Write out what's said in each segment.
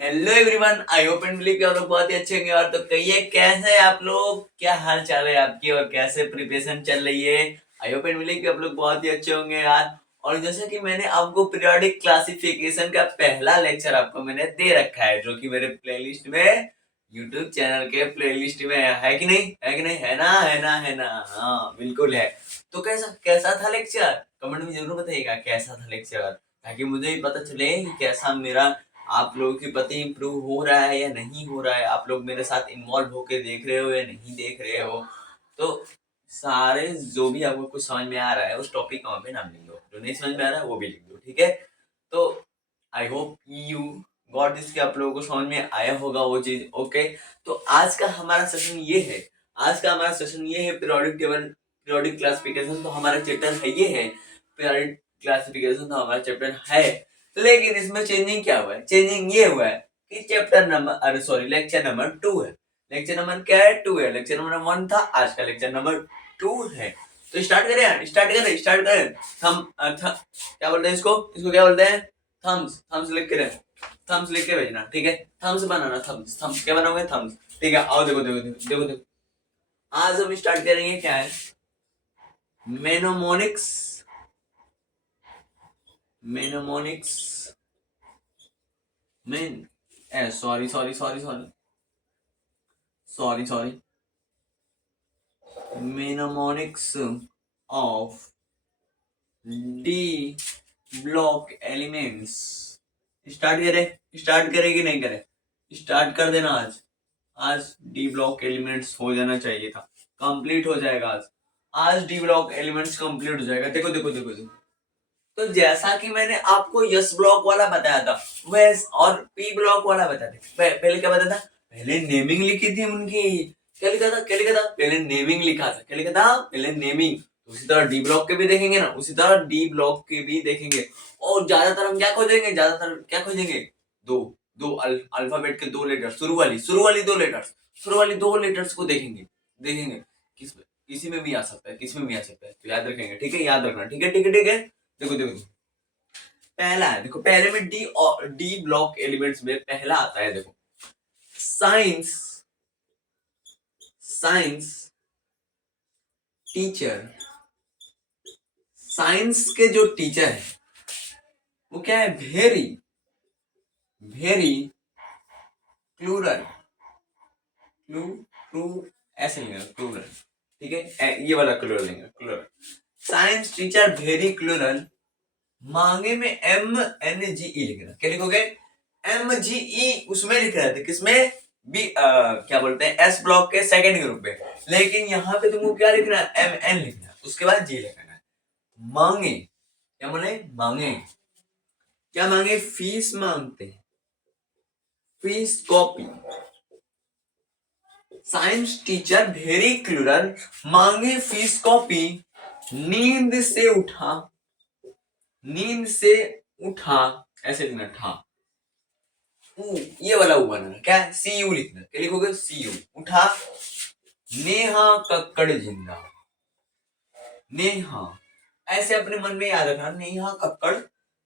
Hello everyone, I hope and believe कि आप लोग बहुत ही अच्छे होंगे। और तो कहिए, कैसे हैं आप लोग? क्या हाल चाल है आपकी और कैसे प्रिपरेशन चल रही है? आई होप एंड बिलीव कि आप लोग बहुत ही अच्छे होंगे यार। और जैसे कि मैंने आपको पीरियोडिक क्लासिफिकेशन का पहला लेक्चर आपको मैंने दे रखा है, जो कि मेरे प्लेलिस्ट में, यूट्यूब चैनल के प्लेलिस्ट में है कि नहीं? है कि नहीं? है ना? है ना? है ना? हाँ, बिल्कुल है। तो कैसा कैसा था लेक्चर? कमेंट में जरूर बताइएगा कैसा था लेक्चर, ताकि मुझे भी पता चले कि कैसा मेरा आप लोगों के प्रति इम्प्रूव हो रहा है या नहीं हो रहा है, आप लोग मेरे साथ इन्वॉल्व होके देख रहे हो या नहीं देख रहे हो। तो सारे जो भी आपको कुछ समझ में आ रहा है उस टॉपिक का वहाँ पे नाम लिख दो, जो नहीं समझ में आ रहा है वो भी लिख दो, ठीक है? तो I hope you got this, कि आप लोगों को समझ में आया होगा वो चीज। ओके, तो आज का हमारा सेशन ये है। आज का हमारा सेशन ये है पीरियोडिक टेबल, पीरियोडिक क्लासिफिकेशन। तो हमारा चैप्टर है ये है पीरियोडिक क्लासिफिकेशन, तो हमारा चैप्टर है। लेकिन इसमें चेंजिंग क्या हुआ है? चेंजिंग ये हुआ है कि चैप्टर नंबर, अरे सॉरी, लेक्चर नंबर 2 है। लेक्चर नंबर क्या है? 2 है। लेक्चर नंबर 1 था, आज का लेक्चर नंबर 2 है। तो स्टार्ट करें यार, स्टार्ट करें। क्या बोलते हैं इसको? इसको क्या बोलते हैं? थम्स। थम्स लिख के, थम्स लिख के भेजना, ठीक है? थम्स बनाना, थम्स। थम्स क्या बनाओगे? थम्स। ठीक है, आओ देखो देखो देखो देखो देखो। आज हम स्टार्ट करेंगे क्या है? मेनोमोनिक्स। मेनोमोनिक्स मेन sorry sorry sorry sorry sorry sorry mnemonics of D block elements. Start करें? स्टार्ट करें कि नहीं करें? स्टार्ट कर देना आज। आज डी ब्लॉक एलिमेंट्स हो जाना चाहिए था, कंप्लीट हो जाएगा आज। आज डी ब्लॉक एलिमेंट्स कंप्लीट हो जाएगा। देखो देखो देखो देखो। तो जैसा कि मैंने आपको यस ब्लॉक वाला बताया था, वैस और पी ब्लॉक वाला बताया था। पहले क्या बताया था? पहले नेमिंग लिखी थी उनकी। क्या लिखा था? क्या लिखा था? पहले नेमिंग लिखा था। क्या लिखा था? पहले नेमिंग। उसी तरह डी ब्लॉक के भी देखेंगे ना, उसी तरह डी ब्लॉक के भी देखेंगे। और ज्यादातर हम क्या खोजेंगे? ज्यादातर क्या खोजेंगे? दो दो अल्फाबेट के दो लेटर, शुरू वाली दो लेटर्स, शुरू वाली दो लेटर्स को देखेंगे। देखेंगे किसी में भी आ सकता है, किसी में भी आ सकता है, तो याद रखेंगे, ठीक है? याद रखना, ठीक है? ठीक है, ठीक है। देखो देखो देखो। पहला है, देखो पहले में डी, और डी ब्लॉक एलिमेंट्स में पहला आता है, देखो साइंस। Science teacher. साइंस के जो टीचर है वो क्या है? वेरी वेरी क्लूरल। क्लू क्लू ऐसे लेंगे, क्लूरल, ठीक है? ये वाला क्लूरल लेंगे, क्लूरल। साइंस टीचर वेरी क्लूरल। मांगे में एम एन जी ई लिखना। क्या लिखोगे? एम जी ई उसमें लिख रहे थे, किसमें? बी क्या बोलते हैं, एस ब्लॉक के सेकंड ग्रुप में। लेकिन यहाँ पे तुमको क्या लिखना है? एम एन लिखना है, उसके बाद जी लिखना है। मांगे, क्या बोले? मांगे। क्या मांगे? फीस मांगते हैं, fees copy. Science teacher very क्लूरल, मांगे फीस कॉपी। नींद से उठा, नींद से उठा, ऐसे लिखना था। ये वाला ऊ बनाना, क्या? सी यू लिखना। क्या लिखोगे? सी यू, उठा। नेहा कक्कड़ जिंदा। नेहा, ऐसे अपने मन में याद रखना, नेहा कक्कड़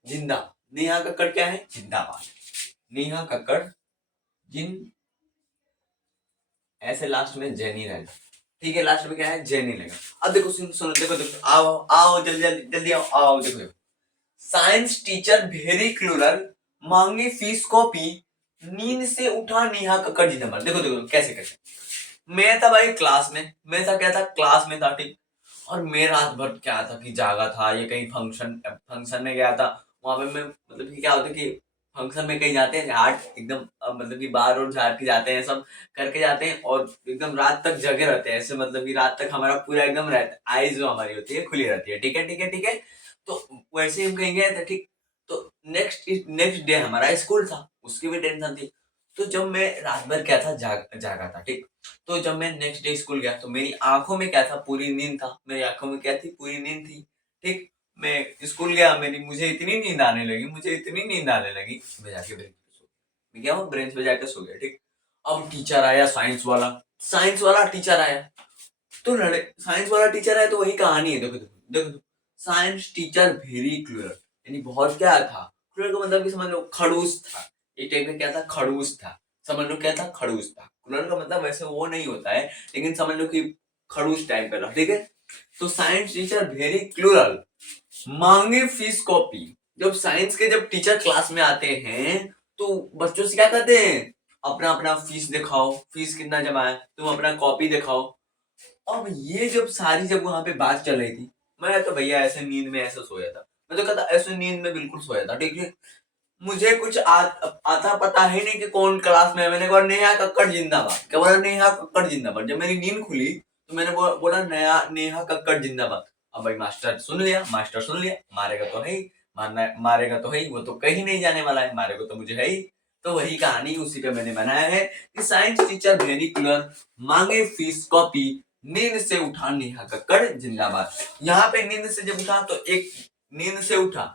जिंदा। नेहा कक्कड़ क्या है? जिंदाबाद। नेहा कक्कड़ जिन, ऐसे लास्ट में जैनी रहेगा, ठीक है? लास्ट में क्या है? जैनी रहेगा। अब देखो, सुनो, देखो देखो, आओ आओ, जल्दी जल्दी जल्दी आओ आओ, देखो देखो। साइंस टीचर वेरी क्लूरल, मांगी फीस कॉपी। नींद से उठा नेहा कक्कड़ जिंदाबाद। देखो देखो कैसे कैसे। मैं था भाई क्लास में, मैं था क्या था? क्लास में था, ठीक? और मैं रात भर क्या था कि जागा था, ये कहीं फंक्शन फंक्शन में गया था। वहां पे मैं, मतलब कि क्या होता है कि फंक्शन में कहीं जाते हैं, झाड़ एकदम मतलब कि बाहर और झाड़ के जाते हैं, सब करके जाते हैं, और एकदम रात तक जगे रहते हैं, ऐसे मतलब कि रात तक हमारा पूरा एकदम रहता है, आईज जो हमारी होती है खुली रहती है, ठीक है? ठीक है, ठीक है। तो वैसे ही हम कहीं गए थे, ठीक? तो नेक्स्ट नेक्स्ट डे हमारा स्कूल था, उसकी भी टेंशन थी। तो जब मैं रात भर क्या था, जागा था, ठीक? तो जब मैं नेक्स्ट डे स्कूल गया तो मेरी आंखों में क्या था? पूरी नींद था। मेरी आंखों में क्या थी? पूरी नींद थी, ठीक? मैं स्कूल गया, मुझे इतनी नींद आने लगी, मैं जाके बेंच पे सो गया। मैं क्या हूँ, बेंच पे जाके सो गया, ठीक? अब टीचर आया, साइंस वाला टीचर आया। तो लड़े, साइंस वाला टीचर आया तो वही कहानी है, देखो देखो देखो देखो। साइंस टीचर वेरी क्लियर, यानी बहुत क्या था? क्लियर का मतलब कि समझ लो खड़ूस था, एक टाइप का क्या था, खड़ूस था। समझ लो क्या था, खड़ूस था। क्रूरल का मतलब वैसे वो नहीं होता है, लेकिन समझ लो कि खड़ूस टाइप का था, ठीक है। तो साइंस टीचर वेरी क्रूरल, मांगे फीस कॉपी। जब साइंस के जब टीचर क्लास में आते हैं तो बच्चों से क्या कहते हैं, अपना अपना फीस दिखाओ, फीस कितना जमा है, तुम अपना कॉपी दिखाओ। अब ये जब सारी जब वहां पे बात चल रही थी, मैं तो भैया ऐसे नींद में ऐसे सोया था। मैं तो कहता ऐसे नींद में बिल्कुल सोया था, ठीक है। मुझे कुछ आता पता ही नहीं कि कौन क्लास में है। मैंने कहा नेहा कक्कड़ जिंदाबाद, क्या बोला, नेहा कक्कड़ जिंदाबाद। जब मेरी नींद खुली तो मैंने बोला नया नेहा कक्कड़ जिंदाबाद। अब भाई मास्टर सुन लिया, मास्टर सुन लिया, मारेगा तो है ही, मारेगा तो है ही, वो तो कहीं नहीं जाने वाला है, मारेगा तो मुझे है ही। तो वही कहानी उसी पे मैंने बनाया है कि साइंस टीचर वेरी क्लियर, मांगे फीस कॉपी, नींद से उठा नेहा कक्कड़ जिंदाबाद। यहाँ पे नींद से जब उठा तो एक नींद से उठा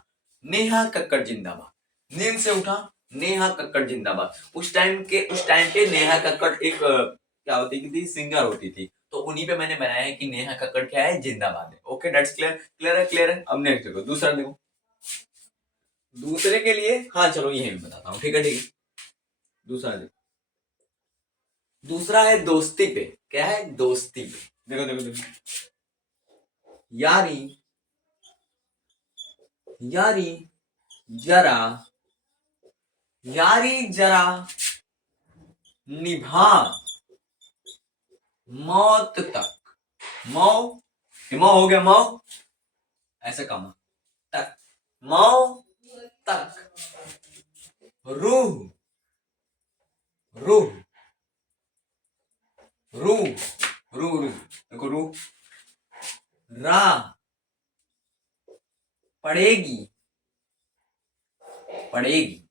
नेहा कक्कड़ जिंदाबाद, नींद से उठा नेहा कक्कड़ जिंदाबाद। उस टाइम पे नेहा कक्कड़ एक क्या होती थी, सिंगर होती थी। तो उन्हीं पे मैंने बनाया है कि नेहा कक्कड़ क्या है, जिंदाबाद है। ओके दैट्स क्लियर, क्लियर है, क्लियर है। अब नेक्स्ट देखो, दूसरा देखो। दूसरे के लिए हाँ चलो यही मैं बताता हूँ, ठीक है, ठीक है। दूसरा देखो, दूसरा है दोस्ती पे। क्या है, दोस्ती पे। देखो देखो देखो, यारी, यारी जरा, यारी जरा निभा मौत तक। मौ, मौ हो गया, मौ ऐसे कम तक, मौ तक, रूह, रूह, रूह, रूह, रूह देखो, रूह, रा पड़ेगी, पड़ेगी,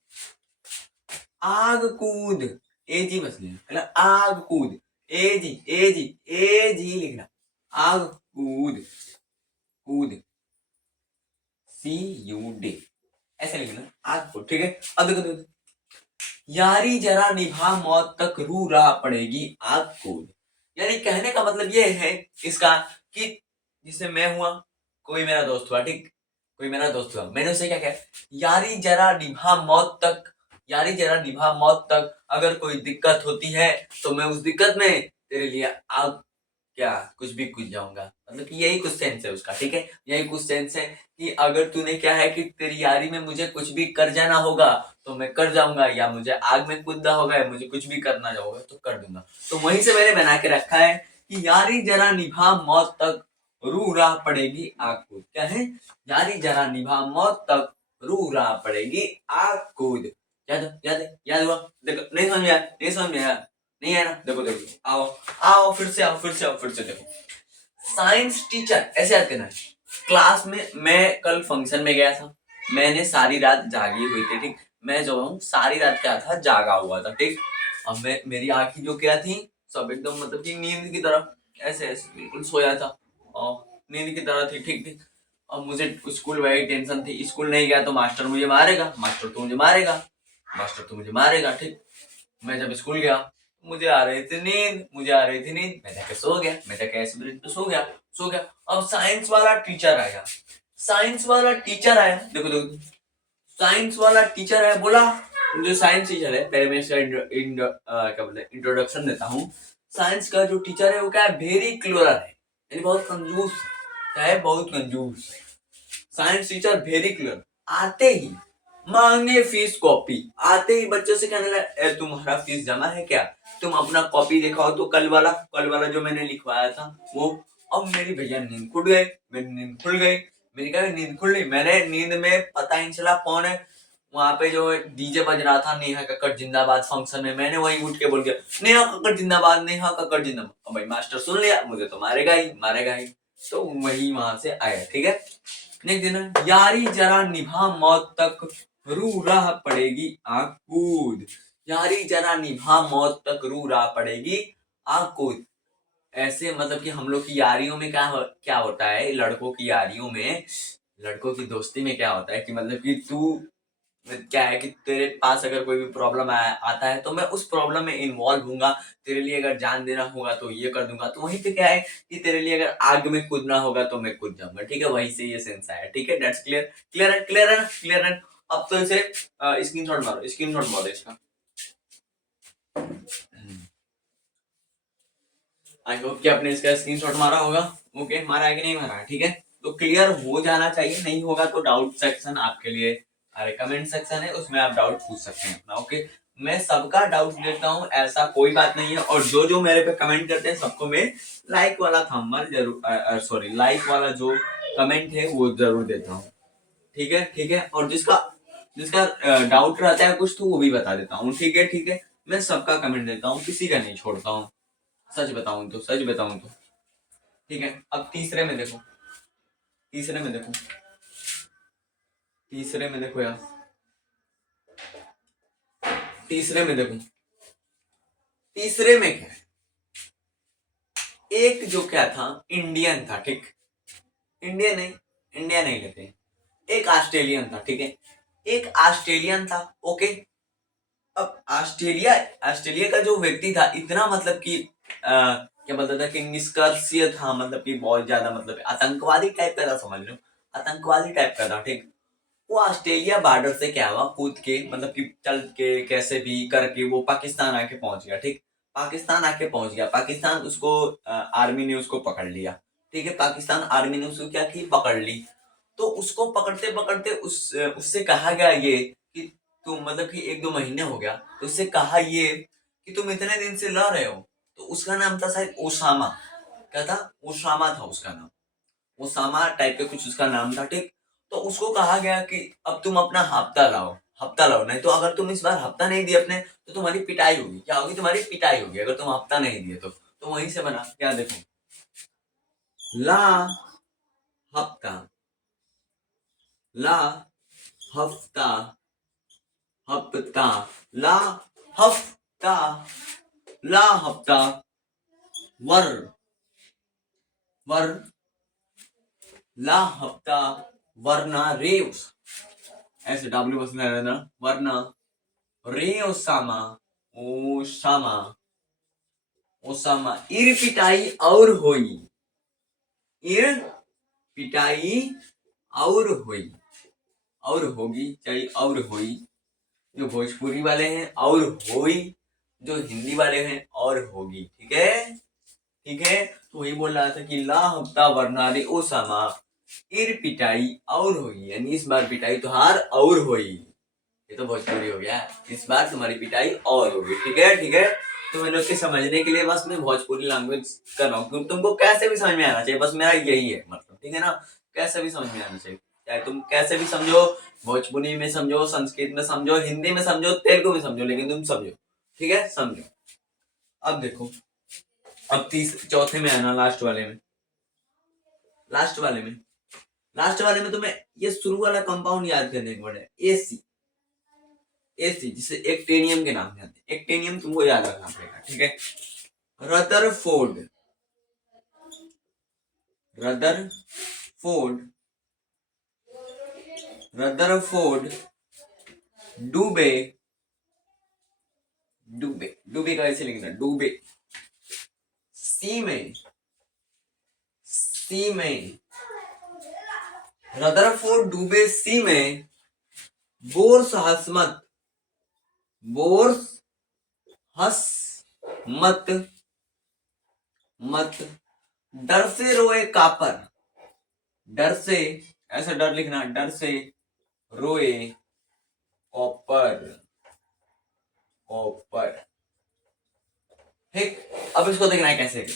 आग कूद, एजी बस लिखना, आग कूद, एजी एजी एजी लिखना, आग कूद, कूद, सी यू डी ऐसे लिखना, आग कूद, ठीक है। अब देखो देखो, यारी जरा निभा मौत तक रू राह पड़ेगी आग कूद। यानी कहने का मतलब ये है इसका कि जिसे मैं हुआ, कोई मेरा दोस्त हुआ, ठीक, कोई मेरा दोस्त हुआ, मैंने उसे क्या कहा, यारी जरा निभा मौत तक, यारी जरा निभा मौत तक, अगर कोई दिक्कत होती है तो मैं उस दिक्कत में तेरे लिए आग, क्या कुछ भी कुछ जाऊंगा। मतलब कि यही कुछ सेंस है उसका, ठीक है। यही कुछ सेंस है कि अगर तूने क्या है कि तेरी यारी में मुझे कुछ भी कर जाना होगा तो मैं कर जाऊंगा, या मुझे आग में कूदना होगा, या मुझे कुछ भी करना होगा तो कर दूंगा। तो वहीं से मैंने बना के रखा है कि यारी जरा निभा मौत तक रू राह पड़ेगी आग कूद। क्या है, यारी जरा निभा मौत तक रू राह पड़ेगी आग कूद। याद याद याद हुआ, देखो नहीं समझ आया, नहीं समझ में आया, नहीं है ना, देखो देखो, आओ आओ फिर से आओ, फिर से आओ, फिर से देखो। साइंस टीचर ऐसे आते ना क्लास में। मैं कल फंक्शन में गया था, मैंने सारी रात जागी हुई थी, ठीक। मैं जो हूँ सारी रात क्या था, जागा हुआ था, ठीक। अब मैं, मेरी आंखें जो क्या थी, सब एकदम मतलब कि नींद की तरफ ऐसे ऐसे बिल्कुल सोया था, और नींद की तरह थी, ठीक ठीक। अब मुझे स्कूल वही टेंशन थी, स्कूल नहीं गया तो मास्टर मुझे मारेगा, मास्टर तो मुझे मारेगा, मास्टर तो मुझे मारेगा, ठीक। मैं जब स्कूल गया, मुझे आ रही थी नींद, मुझे आ रही थी नींद, मैं जाके सो गया, मैं जाके ऐसे बेड पे सो गया, सो गया। अब साइंस वाला टीचर आया, साइंस वाला टीचर आया, देखो देखो, साइंस वाला टीचर आया, बोला, जो साइंस टीचर है, पहले मैं इसका क्या बोलते हैं, इंट्रोडक्शन देता हूँ। साइंस का जो टीचर है वो क्या है, वेरी क्लोरल है, यानी बहुत कंजूस है, क्या है, बहुत कंजूस। साइंस टीचर वेरी क्लियर, आते ही मांगे फीस कॉपी, आते ही बच्चों से कहने लगा, तुम्हारा फीस जमा है क्या, तुम अपना कॉपी दिखाओ। तो कल वाला जो मैंने लिखवाया था वो। अब मेरी भैया नींद खुल गई, मेरी नींद खुल गई, मेरी क्या नींद खुल गई, मैंने नींद में पता ही नहीं चला कौन है वहां पे जो डीजे बज रहा था, नेहा कक्कड़ जिंदाबाद फंक्शन में, मैंने वही उठ के बोल दिया, नेहा कक्कड़ जिंदाबाद, नेहा कक्कड़ जिंदाबाद। अब भाई मास्टर सुन लिया, मुझे तो मारेगा ही, मारेगा ही। तो वही वहां से आया, ठीक है। नेक्स्ट देना, यारी जरा निभा मौत तक रू राह पड़ेगी आग कूद। यारी जरा निभा मौत तक रू राह पड़ेगी आग कूद। ऐसे मतलब कि हम लोग की यारियों में क्या होता है, लड़कों की यारियों में, लड़कों की दोस्ती में क्या होता है कि मतलब कि तू क्या है कि तेरे पास अगर कोई भी प्रॉब्लम आता है तो मैं उस प्रॉब्लम में इन्वॉल्व हूंगा, तेरे लिए अगर जान देना होगा तो ये कर दूंगा। तो वहीं पे क्या है कि तेरे लिए अगर आग में कूदना होगा तो मैं कूद जाऊंगा, ठीक है। वहीं से ये सेंस आया, ठीक है, दैट्स क्लियर, क्लियर है, क्लियर है ना, क्लियर है। अब तो इसे स्क्रीनशॉट मारो, स्क्रीनशॉट मारो इसका। आई होप कि आपने इसका स्क्रीनशॉट मारा होगा। ओके, मारा है कि नहीं मारा है, ठीक है। तो क्लियर हो जाना चाहिए, नहीं होगा तो डाउट सेक्शन आपके लिए, अरे कमेंट सेक्शन है, उसमें आप डाउट पूछ सकते हैं अपना। ओके, मैं सबका डाउट देता हूँ, ऐसा कोई बात नहीं है। और जो जो मेरे पे कमेंट करते हैं सबको मैं लाइक वाला थंबनेल जरूर, सॉरी लाइक वाला जो कमेंट है वो जरूर देता हूँ, ठीक है, ठीक है। और जिसका जिसका डाउट रहता है कुछ तो वो भी बता देता हूँ, ठीक है, ठीक है। मैं सबका कमेंट देता हूँ, किसी का नहीं छोड़ता हूँ, सच बताऊं तो, सच बताऊं तो, ठीक है। अब तीसरे में देखो, तीसरे में देखो, तीसरे में देखो यार, तीसरे में देखो, तीसरे में क्या है, एक जो क्या था, इंडियन था, ठीक, इंडियन नहीं, इंडिया नहीं लेते, एक ऑस्ट्रेलियन था, ठीक है, एक ऑस्ट्रेलियन था। ओके, अब ऑस्ट्रेलिया, ऑस्ट्रेलिया का जो व्यक्ति था इतना मतलब कि क्या बोलता था कि निष्कर्षीय था, मतलब कि बहुत ज्यादा मतलब आतंकवादी टाइप का था, समझ लो आतंकवादी टाइप का था, ठीक। वो ऑस्ट्रेलिया बॉर्डर से क्या हुआ, कूद के मतलब कि चल के कैसे भी करके वो पाकिस्तान आके पहुंच गया, ठीक। पाकिस्तान आके पहुंच गया, पाकिस्तान उसको आर्मी ने उसको पकड़ लिया, ठीक है। पाकिस्तान आर्मी ने उसको क्या की, पकड़ ली। तो उसको पकड़ते पकड़ते उससे कहा गया ये कि तुम मतलब कि एक दो महीने हो गया, तो उससे कहा ये कि तुम इतने दिन से लड़ रहे हो। तो उसका नाम था शायद ओसामा, क्या था, ओसामा था उसका नाम, ओसामा टाइप के कुछ उसका नाम था, ठीक। तो उसको कहा गया कि अब तुम अपना हफ्ता लाओ, हफ्ता लाओ, नहीं तो अगर तुम इस बार हफ्ता नहीं दिए अपने तो तुम्हारी पिटाई होगी। क्या होगी, तुम्हारी पिटाई होगी अगर तुम हफ्ता नहीं दिए तो वहीं से बना क्या, देखो, ला हफ्ता, ला हफ्ता, हफ्ता, ला हफ्ता, ला हफ्ता, वर, वर, ला हफ्ता, वरना रेव्स, ऐसे डब्ल्यू बस ना, वरना रे ओसामा, ओसामा, ओसामा, इर पिटाई और होई, इर पिटाई और होई, और होगी चाहे और होई, जो भोजपुरी वाले हैं, और होई जो हिंदी वाले हैं, और होगी, ठीक है, ठीक है। तो वही बोल रहा था कि ला हफ्ता वरना रे ओसामा, इर पिटाई और होई, यानी इस बार पिटाई तुहार और होई। ये तो भोजपुरी हो गया, इस बार तुम्हारी पिटाई और होगी, ठीक है, ठीक है। तो मैं लोग के समझने के लिए बस मैं भोजपुरी लैंग्वेज कर रहा हूँ, तुमको कैसे भी समझ में आना चाहिए, बस मेरा यही है मतलब, ठीक है ना। कैसे भी समझ में आना चाहिए, चाहे तुम कैसे भी समझो, भोजपुरी में समझो, संस्कृत में समझो, हिंदी में समझो, तेलुगु में समझो, लेकिन तुम समझो, ठीक है, समझो। अब देखो, अब चौथे में आना, लास्ट वाले में, लास्ट वाले में, लास्ट वाले में तुम्हें ये शुरू वाला कंपाउंड याद करने को पड़े, एसी, एसी जिसे एक्टेनियम के नाम से आते हैं, एक्टेनियम तुमको याद रखना पड़ेगा, ठीक है। रदरफोर्ड, रदरफोर्ड, रदरफोर्ड, डूबे, डूबे, डूबे का ऐसे लिखना, डूबे, सी में, सी में, रदरफोर्ड डूबे सी में, बोर्स हसमत, बोर्स हस मत, मत, डर से रोए कापर, डर से, ऐसा डर लिखना, डर से रोए कॉपर, कॉपर, ठीक। अब इसको देखना है कैसे,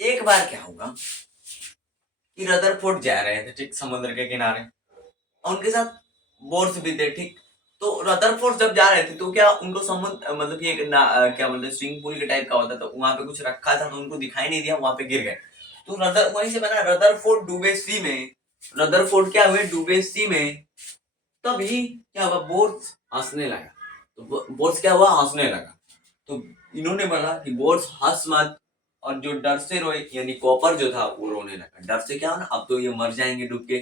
एक बार क्या होगा कि रदरफोर्ड जा रहे थे, ठीक, समुद्र के किनारे, और उनके साथ बोर्स भी थे, ठीक। तो रदरफोर्ड जब जा रहे थे तो क्या उनको समुद्र मतलब कि एक क्या बोलते हैं, स्विमिंग पूल के टाइप का होता, तो वहां पे कुछ रखा था तो उनको दिखाई नहीं दिया, वहां पे गिर गए। तो रदर वहीं से बना रदरफोर्ड डूबे सी में, रदरफोर्ड क्या हुए, डूबे सी में। तभी क्या हुआ, बोर्स हंसने लगा, तो बोर्स क्या हुआ, हंसने लगा। तो इन्होंने बोला कि बोर्स हंस मत, और जो डर से रोए यानी कॉपर जो था वो रोने लगा, डर से क्या होना, अब तो ये मर जाएंगे डूब के,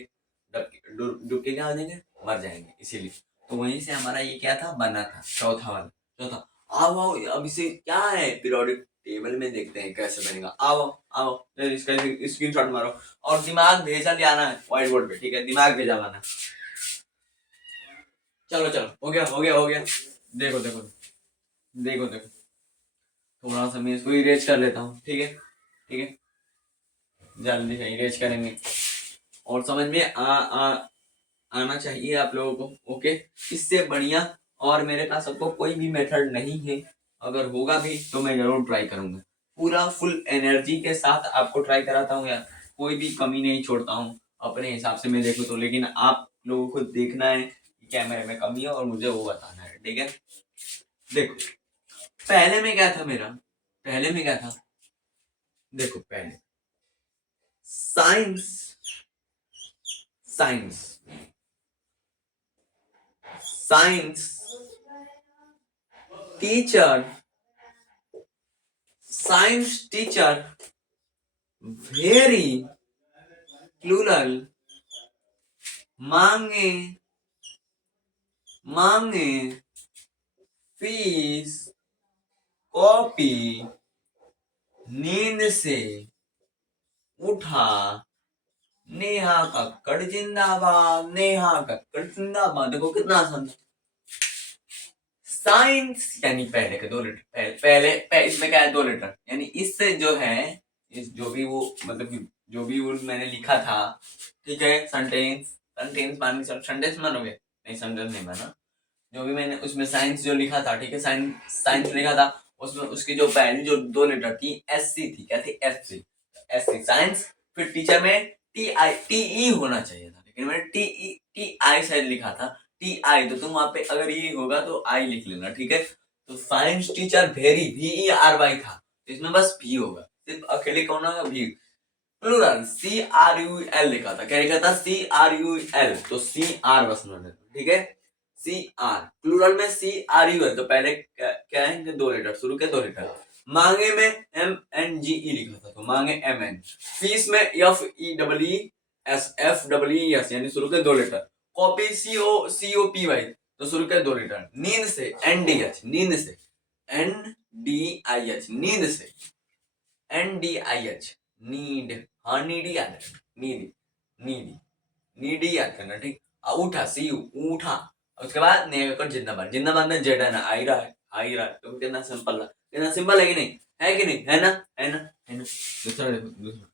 डूब के क्या हो जाएंगे, मर जाएंगे, इसीलिए। तो वहीं से हमारा ये क्या था, बना था चौथा वाला, चौथा। आओ आओ, अब इसे क्या है, पीरियोडिक टेबल में देखते हैं कैसे बनेगा, आओ आओ, इसका स्क्रीनशॉट मारो और दिमाग भेजा ले आना है व्हाइट बोर्ड पे, ठीक है, दिमाग भेजा लाना। चलो चलो, हो गया हो गया हो गया। देखो देखो देखो देखो, थोड़ा सा मैं इसको इरेज कर लेता हूँ, ठीक है ठीक है, जल्दी से इरेज करेंगे और समझ में आना चाहिए आप लोगों को, ओके। इससे बढ़िया और मेरे पास आपको कोई भी मेथड नहीं है, अगर होगा भी तो मैं जरूर ट्राई करूंगा, पूरा फुल एनर्जी के साथ आपको ट्राई कराता हूँ यार, कोई भी कमी नहीं छोड़ता हूँ अपने हिसाब से मैं देखूँ तो, लेकिन आप लोगों को देखना है कि क्या मेरे में कमी है और मुझे वो बताना है, ठीक है। देखो पहले में क्या था मेरा, पहले में क्या था, देखो पहले science, science science teacher, science teacher very क्लूरल, मांगे मांगे फीस कॉपी, नींद से उठा, नेहा कक्कड़ जिंदाबाद, नेहा कक्कड़ जिंदाबाद। देखो कितना आसान था। साइंस यानी पहले के 2 लीटर, इसमें क्या है 2 लीटर, यानी इससे जो है इस जो भी वो मतलब कि जो भी वो मैंने लिखा था, ठीक है, सेंटेंस सेंटेंस मान सेंटेंस मानोगे नहीं, सेंटेंस नहीं माना, जो भी मैंने उसमें साइंस जो लिखा था, ठीक है, साइंस साइंस लिखा था, उसमें उसकी जो पहली जो 2 लीटर थी एससी थी, क्या थी एससी, एससी साइंस, फिर टीचर में टी ई होना चाहिए था, लेकिन मैंने टी आई शायद लिखा था, टी आई, तो तुम वहां पे अगर ये होगा तो आई लिख लेना, ठीक है। तो साइंस टीचर वेरी VERY था, तो इसमें बस भी होगा, सिर्फ अकेले कौन होगा, भी। प्लूरल CRUL लिखा था, क्या लिखा था CRUL, तो CR बस होना, ठीक है, CR प्लूरल में CRUL, तो पहले क्या है 2 लीटर, शुरू के 2 लीटर, मांगे में MNGE लिखा था, तो मांगे MN, फीस में FEES यानी शुरू के 2 लीटर, कॉपी COPY, तो शुरू के 2 लीटर, नींद से NDH, नींद से NDIH, नींद से NDIH, नीड, हाँ नीडी याद है, नीडी नीडी नीडी याद करना, ठीक। उठा CU उठा, उसके बाद नेगा कर जिंदाबाद, जिंदाबाद में जेड है ना, आई रहा है, तो कितना सिंपल है, कितना सिंपल है कि नहीं, है कि नहीं, है ना, है ना, है ना। दूसरा देखो, दूसरा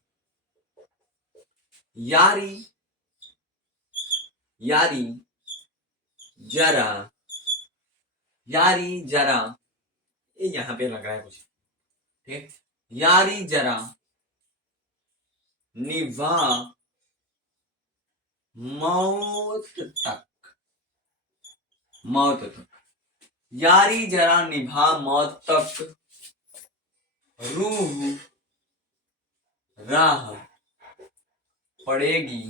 यारी, यारी जरा, यारी जरा, ये यहाँ पे लग रहा है कुछ, ठीक, यारी जरा निभा मौत तक, मौत तक, यारी जरा निभा मौत तक, रूह राह पड़ेगी,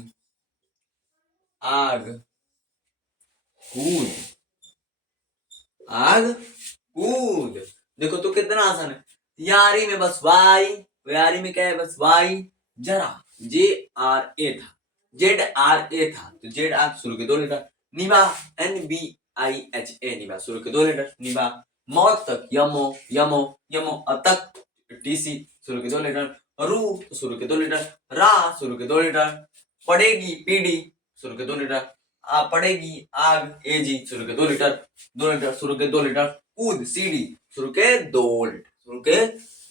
आग कूद, आग कूद। देखो तो कितना आसान है, यारी में बस वाई, यारी में क्या है बस वाई, जरा JRA था, ZRA था, तो ZR शुरू के 2 लीटर, निभा NBIHA, निभा शुरू के 2 लीटर, निभा मौत तक यमो यमो यमो तक TC शुरू के 2 लीटर, रू शुरू के 2 लीटर, रा शुरू के 2 लीटर, पड़ेगी PD शुरू के 2 लीटर, पड़ेगी आग AG शुरू के 2 लीटर, 2 लीटर शुरू के 2 लीटर, कूद CD शुरू के 2 लीटर, शुरू के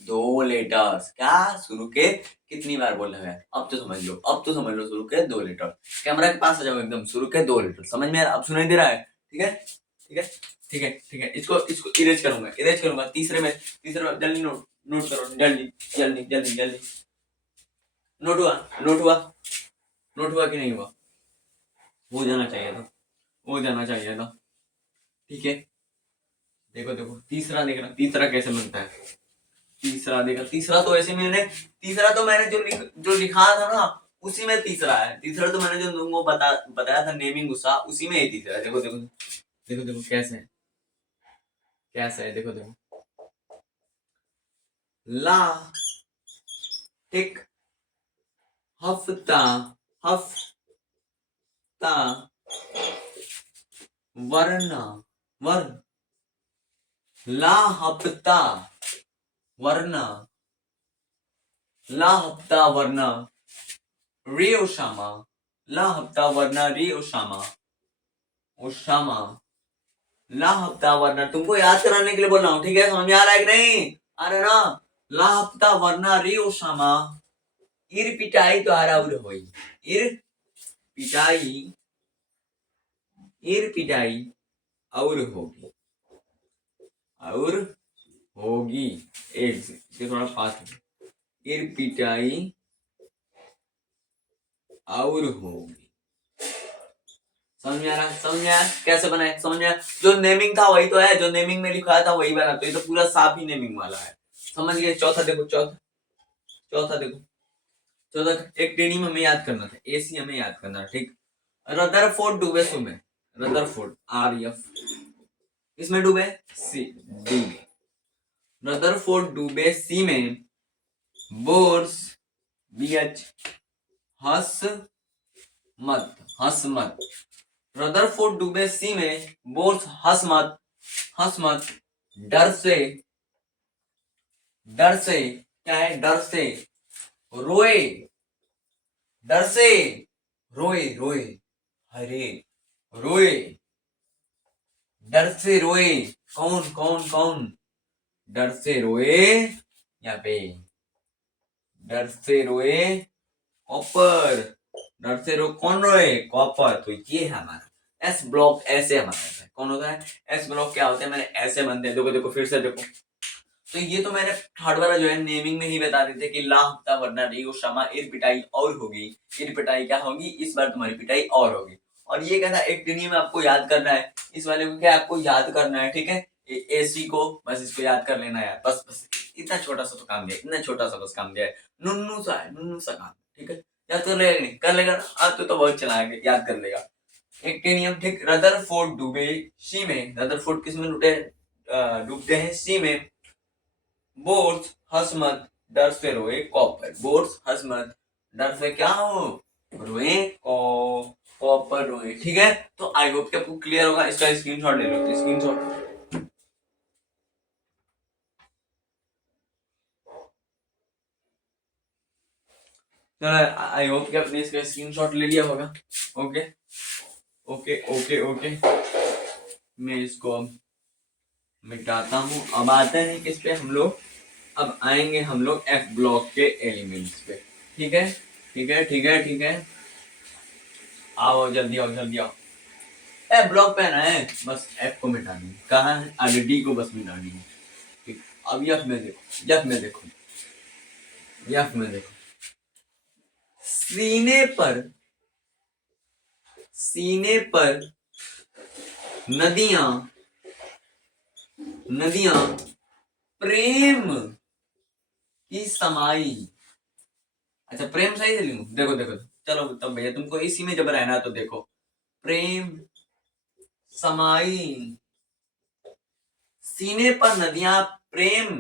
2 लीटर, क्या शुरू के कितनी बार बोल रहे हैं, अब तो समझ लो, अब तो समझ लो, शुरू के 2 लीटर, कैमरा के पास आ जाओ एकदम, शुरू के 2 लीटर, समझ में अब सुनाई दे रहा है, ठीक है ठीक है ठीक है ठीक है। इसको इसको इरेज करूंगा, इरेज करूंगा, तीसरे में जल्दी नोट नोट करो, जल्दी जल्दी जल्दी जल्दी, नोट हुआ, नोट हुआ, नोट हुआ कि नहीं हुआ, हो जाना चाहिए था, हो जाना चाहिए था, ठीक है। देखो देखो तीसरा, देखना तीसरा कैसे बनता है, तीसरा देखा, तीसरा तो ऐसे मैंने, तीसरा तो मैंने जो लिखा था ना उसी में तीसरा है, तीसरा तो मैंने जो तुमको बताया था नेमिंग गुस्सा, उसी में ही तीसरा है। देखो देखो देखो देखो कैसे है, कैसे है, देखो देखो, ला टिक हफ्ता, हफ्ता वरना, वर्ण, ला हफ्ता वरना, ला हफ्ता वरना रे ओशामा, ला हफ्ता वरना रे ओशामा, ओशामा लापता वर्ना, तुमको याद कराने के लिए बोल रहा हूँ, ठीक है? समझ में आ रहा है कि नहीं? आ रहा है ना? लापता वर्ना रियो सामा इर पिटाई तो आ रहा होई, इर पिटाई, इर पिटाई और होगी, और होगी, एक से थोड़ा फास्ट, इर पिटाई और होगी। समझ में आ रहा? समझ में आया कैसे बनाए? समझ में आया? जो नेमिंग था वही तो है, जो नेमिंग में लिखा था वही बना, तो ये तो पूरा साफ ही नेमिंग वाला है। समझ गए? चौथा देखो, चौथा, चौथा देखो, चौथा एक डेनिम हमें याद करना था, एसी हमें याद करना है, ठीक? रदरफोर्ड डूबे सुमे, रदरफोर्ड आर एफ, इसमें डूबे सी, डूबे, रदरफोर्ड डूबे सी में, बोर्स बी एच, हंस मत, हंस मत, रदरफोर्ड डूबे सी में, बोर्स हंस मत, हंस मत, डर से, डर से क्या है? डर से रोए, डर से रोए, रोए, अरे रोए, डर से रोए, कौन कौन कौन? डर से रोए, यहाँ पे डर से रोए कॉपर, डर से रो कौन रोए? कॉपर। तो ये है हमारा एस ब्लॉक, ऐसे हमारा होता है। कौन होता है? एस ब्लॉक क्या होता है? मैंने ऐसे बनते हैं, देखो देखो फिर से देखो। तो ये तो मैंने थर्ड वाला जो है नेमिंग में ही बता देते कि ला हफ्ता वरना रियो शमा इर पिटाई और होगी, इर पिटाई क्या होगी? इस बार तुम्हारी पिटाई और होगी। और ये कहता है एक टिनी में आपको याद करना है, इस वाले को क्या आपको याद करना है, ठीक है? एसी को बस इसको याद कर लेना यार, बस बस इतना छोटा सा तो काम दिया, इतना छोटा सा बस काम दिया है, नुन्नू सा है, नुन्नू सा काम, ठीक है? याद कर लेगा नहीं? कर लेगा ना? आज तो बहुत चला है, याद कर लेगा। एक्टेनियम, ठीक? रदरफोर्ड डूबे सी में, रदरफोर्ड किस में डूबते हैं? सी में। बोर्स हसमत डर से रोए कॉपर, बोर्स हसमत डर से क्या हो? रोए कॉपर रोए, ठीक है? तो आई होप कि आपको क्लियर होगा। इसका स्क्रीनशॉट ले लो, स्क्रीनशॉट। चलो आई होप कि आपने इसका स्क्रीनशॉट ले लिया होगा। ओके ओके ओके ओके, मैं इसको मिटाता हूँ। अब आते हैं किस पे हम लोग? अब आएंगे हम लोग एफ ब्लॉक के एलिमेंट्स पे, ठीक है? ठीक है ठीक है ठीक है, आओ जल्दी आओ जल्दी आओ। एफ ब्लॉक पे ना है, बस एफ को मिटानी है। कहाँ है? आगे डी को बस मिटानी है, ठीक? अब यफ में देखो, यफ में देखो, यफ में देखो, सीने पर, सीने पर नदियां, नदियां प्रेम की समाई। अच्छा प्रेम सही से लिखूं? देखो देखो, चलो तब भैया तुमको इसी में जब रहना तो देखो, प्रेम समाई, सीने पर नदियां प्रेम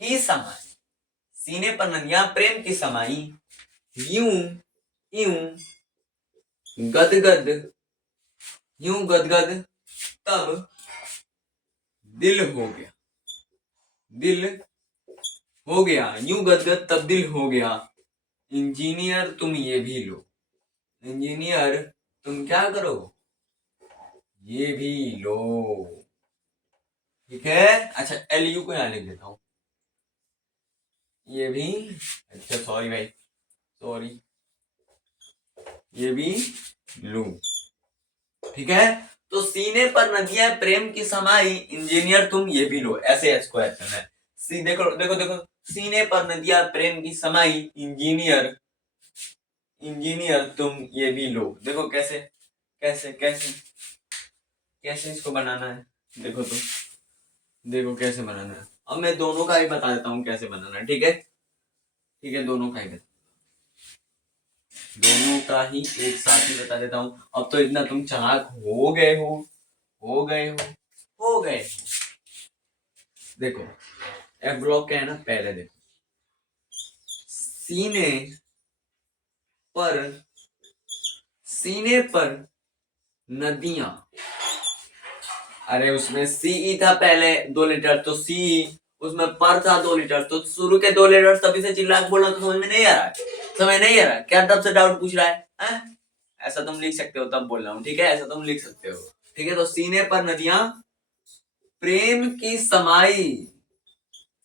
की समाई, सीने पर नदियां प्रेम की समाई, यूं यूं गदगद, यूं गदगद तब दिल हो गया, दिल हो गया, यूं गदगद तब दिल हो गया, इंजीनियर तुम ये भी लो, इंजीनियर तुम क्या करो? ये भी लो, ठीक है? अच्छा एल यू को यहां लिख देता हूं, ये भी, अच्छा सॉरी भाई, सॉरी, ये भी लो, ठीक है? तो सीने पर नदियां प्रेम की समाई, इंजीनियर तुम ये भी लो, ऐसे स्क्वायर करना है। सी देखो देखो देखो, सीने पर नदियां प्रेम की समाई, इंजीनियर, इंजीनियर तुम ये भी लो। देखो कैसे कैसे कैसे कैसे इसको बनाना है, देखो तो, देखो कैसे बनाना है। अब मैं दोनों का ही बता देता हूँ कैसे बनाना है, ठीक है? ठीक है, दोनों का ही बता, दोनों का ही एक साथ ही बता देता हूँ। अब तो इतना तुम चालाक हो गए हो, हो गए हो, हो गए। देखो एफ ब्लॉक क्या है ना, पहले देखो, सीने पर, सीने पर नदियां, अरे उसमें सीई था पहले 2 लीटर, तो सी, उसमें पर था 2 लीटर, तो शुरू के 2 लीटर तभी से चिल्ला के बोलना, तो समझ में नहीं आ रहा है? समझ नहीं आ रहा? क्या तब से डाउट पूछ रहा है? ऐसा तुम लिख सकते हो, तब बोल रहा हूँ, ठीक है? ऐसा तुम लिख सकते हो, ठीक है, तो सीने पर नदियां प्रेम की समाई,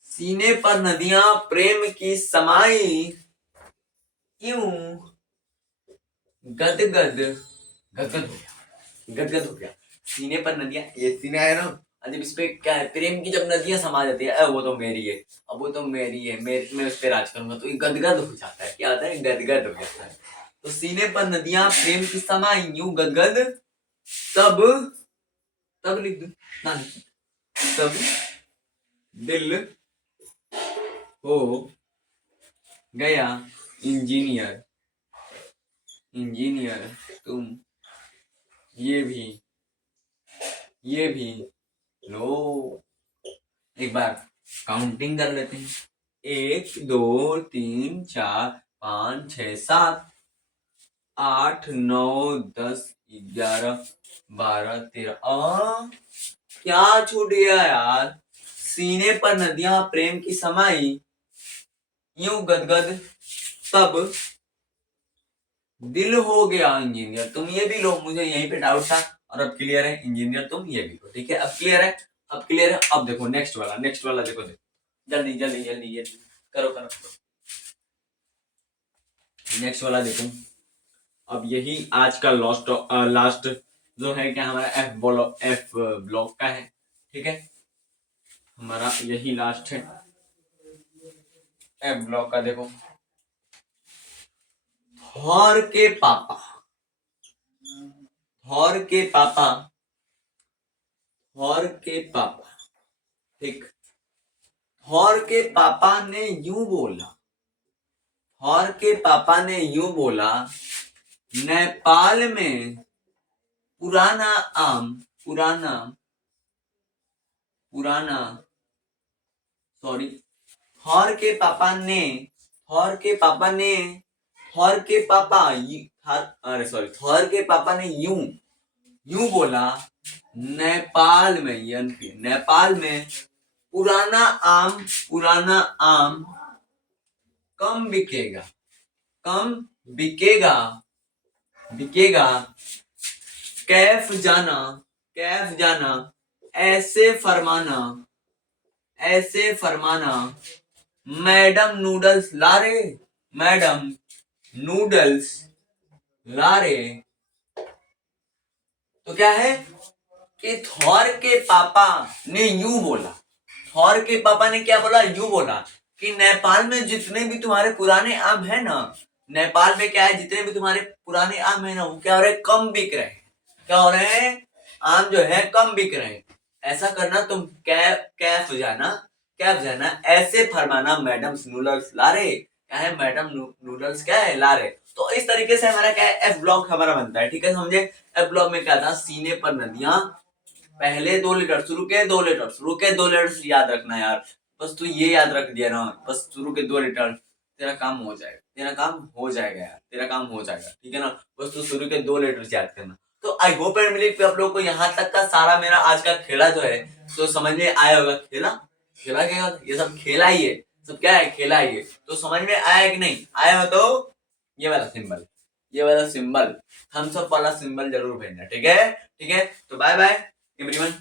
सीने पर नदियां प्रेम की समाई, यूं गदगद गदगद हो गया, गदगद हो गया। सीने पर नदियां, ये सीने आया ना, जब इस पे क्या है, प्रेम की जब नदियां समा जाती है, वो तो मेरी है, अब वो तो मेरी है, मैं उस पर राज करूंगा, तो ये गदगद हो जाता है। क्या होता है? गदगद हो जाता है। तो सीने पर नदियां प्रेम की समाई, यूं गदगद, तब तब लिख दू ना, तब दिल हो गया इंजीनियर, इंजीनियर तुम ये भी लो। एक बार काउंटिंग कर लेते हैं, 1 2 3 4 5 6 7 8 9 10 11 12 13। क्या छूट गया यार? सीने पर नदियां प्रेम की समाई, यूं गदगद, तब दिल हो गया इंजीनियर तुम ये भी लो। मुझे यहीं पे डाउट था, और अब क्लियर है, इंजीनियर तुम ये भी लो। ठीक है, अब क्लियर है, अब क्लियर है। अब देखो नेक्स्ट वाला, नेक्स्ट वाला देखो, जल्दी जल्दी जल्दी जल्दी करो करो, नेक्स्ट वाला देखो। अब यही आज का लास्ट लास्ट जो है क्या हमारा एफ ब्लॉक का है। ठीक है, हमारा यही लास्ट है एफ ब्लॉक का। देखो, थॉर के पापा, थॉर के पापा, थॉर के पापा, ठीक, थॉर के पापा ने यूं बोला, थॉर के पापा ने यूं बोला, नेपाल में पुराना आम, पुराना पुराना सॉरी, थॉर के पापा ने, थॉर के पापा ने, थॉर के पापा अरे सॉरी, थॉर के पापा ने यूं यूं बोला, नेपाल में, यानी नेपाल में पुराना आम, पुराना आम कम बिकेगा, कम बिकेगा, बिकेगा, कैफ जाना, कैफ जाना, ऐसे फरमाना, ऐसे फरमाना, मैडम नूडल्स लारे, मैडम नूडल्स लारे। तो क्या है कि थॉर के पापा ने यूं बोला, थॉर के पापा ने क्या बोला? यूं बोला कि नेपाल में जितने भी तुम्हारे पुराने आम है ना, नेपाल में क्या है, जितने भी तुम्हारे पुराने आम है ना, वो क्या हो रहे हैं? कम बिक रहे हैं। क्या हो रहे हैं? आम जो है कम बिक रहे हैं। ऐसा करना, तुम कैफ जाना, कैफ जाना, ऐसे फरमाना, मैडम नूडल्स ला रहे। क्या है? मैडम नूडल्स क्या है? ला रहे। तो इस तरीके से हमारा क्या है, एफ ब्लॉक हमारा बनता है। ठीक है, समझे? एफ ब्लॉक में क्या था? सीने पर नदियां, पहले 2 लीटर, शुरू के 2 लीटर, शुरू के 2 लीटर याद रखना यार, बस तू ये याद रख दिया ना, बस शुरू के 2 लीटर, तेरा काम हो जाएगा, तेरा काम हो जाएगा यार, तेरा काम हो जाएगा। ठीक है ना, बस तू शुरू के 2 लीटर याद करना। तो आई होप एंड बिलीव कि आप लोगों को यहाँ तक का सारा मेरा आज का खेला जो है तो समझ में आया होगा। खेला, खेला क्या होता है? ये सब खेला ही है, सब क्या है? खेला ही है। तो समझ में आया कि नहीं आया हो तो ये वाला सिंबल, ये वाला सिंबल, थम्स अप वाला सिंबल जरूर भेजना। ठीक है, ठीक है, तो बाय बाय एवरीवन।